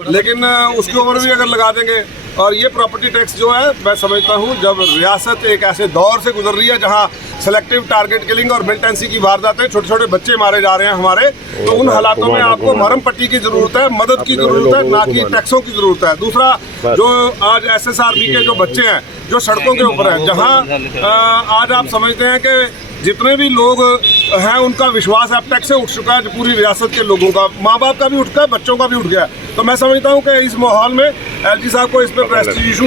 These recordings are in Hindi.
लेकिन उसके ऊपर भी अगर लगा देंगे। और ये प्रॉपर्टी टैक्स जो है, मैं समझता हूँ जब रियासत एक ऐसे दौर से गुजर रही है जहाँ सेलेक्टिव टारगेट किलिंग और मिलिटेंसी की वारदातें, छोटे छोटे बच्चे मारे जा रहे हैं हमारे, तो उन हालातों में आपको मरहम पट्टी की ज़रूरत है, मदद की ज़रूरत है, ना कि टैक्सों की ज़रूरत है। दूसरा, जो आज SSRB के जो बच्चे हैं जो सड़कों के ऊपर हैं, जहाँ आज आप समझते हैं कि जितने भी लोग हैं उनका विश्वास अब टैक्स से उठ चुका है, पूरी रियासत के लोगों का, माँ बाप का भी उठ गया, बच्चों का भी उठ गया। तो मैं समझता हूँ कि इस माहौल में LG साहब को इस पर प्रेस्टीज इशू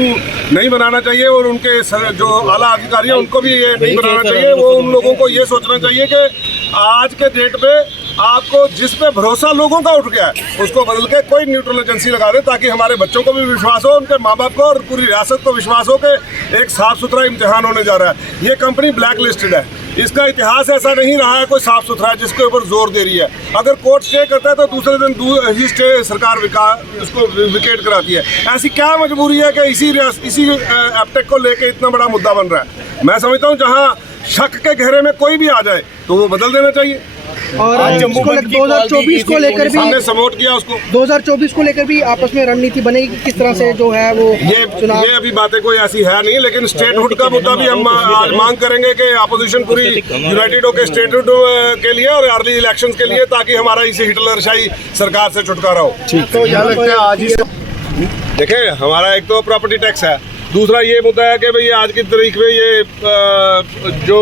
नहीं बनाना चाहिए और उनके जो आला अधिकारी हैं उनको भी ये नहीं बनाना चाहिए। वो उन लोगों को ये सोचना चाहिए कि आज के डेट पे आपको जिस पे भरोसा लोगों का उठ गया है उसको बदल के कोई न्यूट्रल एजेंसी लगा दे, ताकि हमारे बच्चों को भी विश्वास हो, उनके माँ बाप को और पूरी रियासत को विश्वास हो कि एक साफ सुथरा इम्तिहान होने जा रहा है। ये कंपनी ब्लैक लिस्टेड है, इसका इतिहास ऐसा नहीं रहा है कोई साफ सुथरा जिसके ऊपर जोर दे रही है। अगर कोर्ट स्टे करता है तो दूसरे दिन ही स्टे सरकार उसको विकेट कराती है। ऐसी क्या मजबूरी है कि इसी एपटेक को लेके इतना बड़ा मुद्दा बन रहा है। मैं समझता हूँ जहाँ शक के घेरे में कोई भी आ जाए तो वो बदल देना चाहिए। और 2024 को लेकर भी हमने सपोर्ट किया उसको। 2024 को लेकर भी आपस में रणनीति बनेगी, किस तरह से जो है वो ये अभी बातें कोई ऐसी है नहीं, लेकिन स्टेटहुड का मुद्दा भी हम आज मांग करेंगे कि अपोजिशन पूरी यूनाइटेड होकर स्टेटहुड के लिए और अर्ली इलेक्शंस के लिए, ताकि हमारा इसी हिटलरशाही सरकार से छुटकारा हो। तो यहाँ लगता है आज ही देखें, हमारा एक तो प्रॉपर्टी टैक्स है, दूसरा ये मुद्दा है कि भाई आज की तारीख में ये जो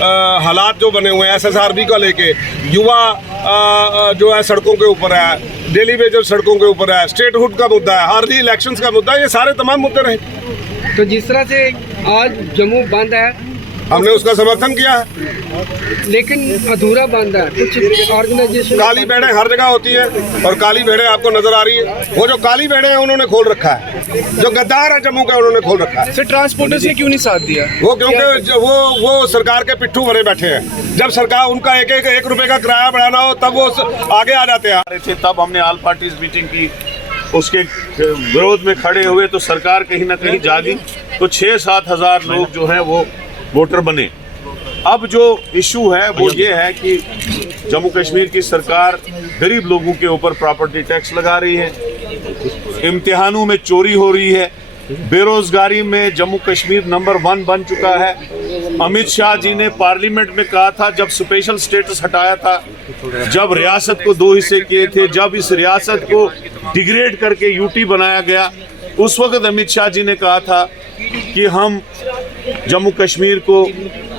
हालात जो बने हुए हैं SSRB को लेके, युवा जो है सड़कों के ऊपर है, डेली वेजर सड़कों के ऊपर है, स्टेटहुड का मुद्दा है, अर्ली इलेक्शंस का मुद्दा है, ये सारे तमाम मुद्दे रहे। तो जिस तरह से आज जम्मू बंद है, हमने उसका समर्थन किया है, लेकिन अधूरा बंद है। कुछ ऑर्गेनाइजेशन, काली भेड़ें हर जगह होती है और काली भेड़ें आपको नजर आ रही है। वो जो काली भेड़ें हैं उन्होंने खोल रखा है, जो गद्दार है जम्मू का उन्होंने खोल रखा है। सर, ट्रांसपोर्टर्स ने क्यों नहीं साथ दिया? वो क्योंकि वो सरकार के पिट्ठू बने बैठे हैं। जब सरकार उनका एक रुपए का किराया बढ़ाना हो तब वो आगे आ जाते हैं। तब हमने ऑल पार्टीज मीटिंग की, उसके विरोध में खड़े हुए तो सरकार कहीं ना कहीं जागी, तो 6-7 हज़ार लोग जो हैं वो वोटर बने। अब जो इशू है वो ये है कि जम्मू कश्मीर की सरकार गरीब लोगों के ऊपर प्रॉपर्टी टैक्स लगा रही है, इम्तिहानों में चोरी हो रही है, बेरोजगारी में जम्मू कश्मीर नंबर 1 बन चुका है। अमित शाह जी ने पार्लियामेंट में कहा था, जब स्पेशल स्टेटस हटाया था, जब रियासत को 2 हिस्से किए थे, जब इस रियासत को डिग्रेड करके यूटी बनाया गया, उस वक्त अमित शाह जी ने कहा था कि हम जम्मू कश्मीर को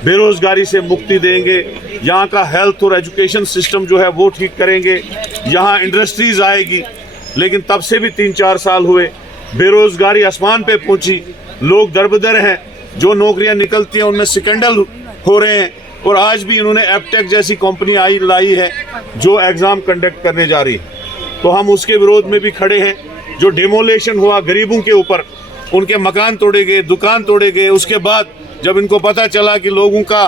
बेरोजगारी से मुक्ति देंगे, यहाँ का हेल्थ और एजुकेशन सिस्टम जो है वो ठीक करेंगे, यहाँ इंडस्ट्रीज आएगी। लेकिन तब से भी 3-4 साल हुए, बेरोजगारी आसमान पे पहुंची, लोग दरबदर हैं, जो नौकरियां निकलती हैं उनमें स्कैंडल हो रहे हैं। और आज भी इन्होंने एपटेक जैसी कंपनी लाई है जो एग्ज़ाम कंडक्ट करने जा रही है, तो हम उसके विरोध में भी खड़े हैं। जो डेमोलेशन हुआ गरीबों के ऊपर, उनके मकान तोड़े गए, दुकान तोड़े गए, उसके बाद जब इनको पता चला कि लोगों का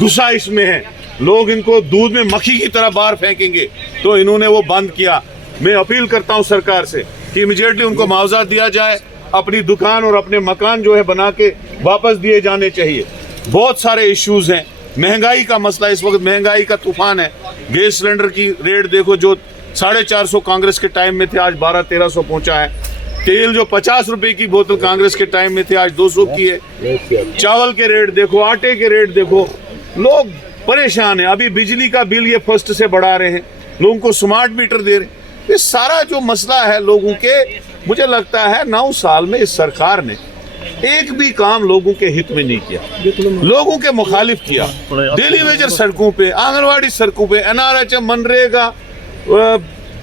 गुस्सा इसमें है, लोग इनको दूध में मक्खी की तरह बाहर फेंकेंगे, तो इन्होंने वो बंद किया। मैं अपील करता हूं सरकार से कि इमीडिएटली उनको मुआवजा दिया जाए, अपनी दुकान और अपने मकान जो है बना के वापस दिए जाने चाहिए। बहुत सारे इश्यूज हैं, महंगाई का मसला, इस वक्त महंगाई का तूफान है। गैस सिलेंडर की रेट देखो, जो 450 कांग्रेस के टाइम में थे आज 1200-1300 पहुंचा है। तेल जो 50 रुपए की बोतल कांग्रेस के टाइम में थे आज 200 की है। चावल के रेट देखो, आटे के रेट देखो, लोग परेशान हैं। अभी बिजली का बिल ये फर्स्ट से बढ़ा रहे हैं, लोगों को स्मार्ट मीटर दे रहे हैं। ये सारा जो मसला है लोगों के, मुझे लगता है 9 साल में इस सरकार ने एक भी काम लोगों के हित में नहीं किया, लोगों के मुखालिफ किया। डेली वेजर सड़कों पे, आंगनवाड़ी सड़कों पे, NRHM, मनरेगा,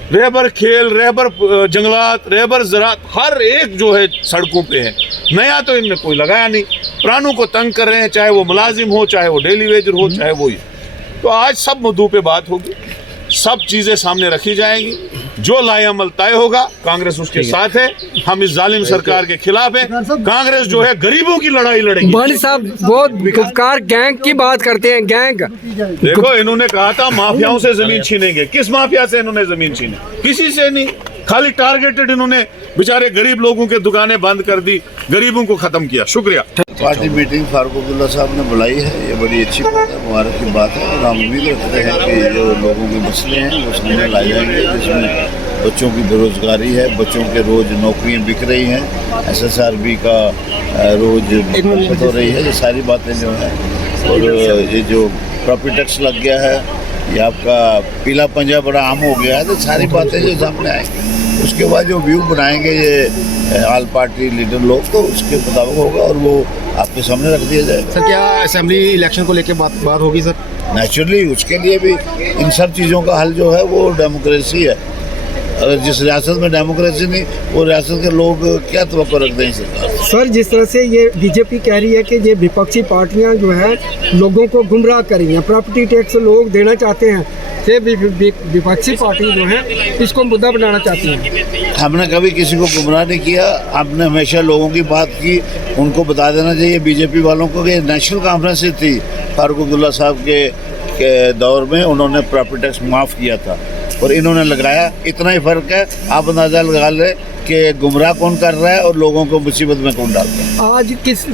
रहबर खेल, रहबर जंगलात, रहबर ज़राअत, हर एक जो है सड़कों पे है। नया तो इनमें कोई लगाया नहीं, पुरानों को तंग कर रहे हैं, चाहे वो मुलाजिम हो, चाहे वो डेली वेजर हो, चाहे वो ही। तो आज सब मुद्दों पे बात होगी, सब चीज़ें सामने रखी जाएंगी, जो लाएअमल तय होगा कांग्रेस उसके साथ है। हम इस जालिम सरकार के खिलाफ हैं। कांग्रेस जो है गरीबों की लड़ाई लड़ेगी। बाली साहब बहुत गुपकार गैंग की बात करते हैं, गैंग। देखो, इन्होंने कहा था माफियाओं से जमीन छीनेंगे, किस माफिया से इन्होंने जमीन छीनी? किसी से नहीं, खाली टारगेटेड इन्होंने बेचारे गरीब लोगों के दुकानें बंद कर दी, गरीबों को खत्म किया। शुक्रिया। पार्टी मीटिंग फारूक अब्दुल्ला साहब ने बुलाई है, ये बड़ी अच्छी बात है, मुबारक की बात है। और हम उम्मीद रखते हैं कि जो लोगों के मसले हैं वो सामने लाए जाएंगे, जिसमें बच्चों की बेरोजगारी है, बच्चों के रोज नौकरियां बिक रही हैं, SSRB का रोज खपत हो रही है, ये सारी बातें जो हैं। और ये जो प्रॉपर्टी टैक्स लग गया है, ये आपका पीला पंजा बड़ा आम हो गया है, तो सारी बातें जो सामने आएंगी उसके बाद जो व्यू बनाएंगे ये ऑल पार्टी लीडर लोग, तो उसके मुताबिक होगा और वो आपके सामने रख दिया जाएगा। सर क्या असेंबली इलेक्शन को लेकर बात होगी सर? नेचुरली उसके लिए भी इन सब चीज़ों का हल जो है वो डेमोक्रेसी है। अगर जिस रियासत में डेमोक्रेसी नहीं, वो रियासत के लोग क्या तवक्को रखते हैं सरकार से? सर जिस तरह से ये बीजेपी कह रही है कि ये विपक्षी पार्टियां जो है लोगों को गुमराह कर रही हैं, प्रॉपर्टी टैक्स लोग देना चाहते हैं, ये विपक्षी पार्टी जो है इसको मुद्दा बनाना चाहती हैं। हमने कभी किसी को गुमराह नहीं किया, हमने हमेशा लोगों की बात की। उनको बता देना चाहिए बीजेपी वालों को कि नेशनल कॉन्फ्रेंस थी फारूक अब्दुल्ला साहब के दौर में, उन्होंने प्रॉपर्टी टैक्स माफ़ किया था और इन्होंने लगाया। इतना ही फ़र्क है, आप अंदाज़ा लगा लें कि गुमराह कौन कर रहा है और लोगों को मुसीबत में कौन डाल रहा है। आज किस